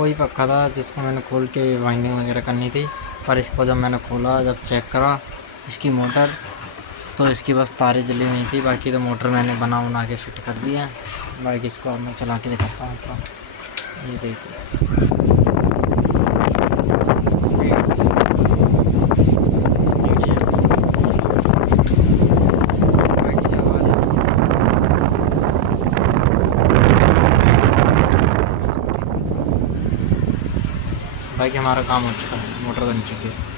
वही पक्का था जिसको मैंने खोल के वाइंडिंग वगैरह करनी थी। पर इसको जब मैंने खोला, जब चेक करा इसकी मोटर, तो इसकी बस तारें जली हुई थी। बाकी तो मोटर मैंने बना के फिट कर दिया है। बाकी इसको अब मैं चला के दिखाता हूँ। तो ये देखिए बाकी हमारा काम हो चुका है, मोटर बन चुकी है।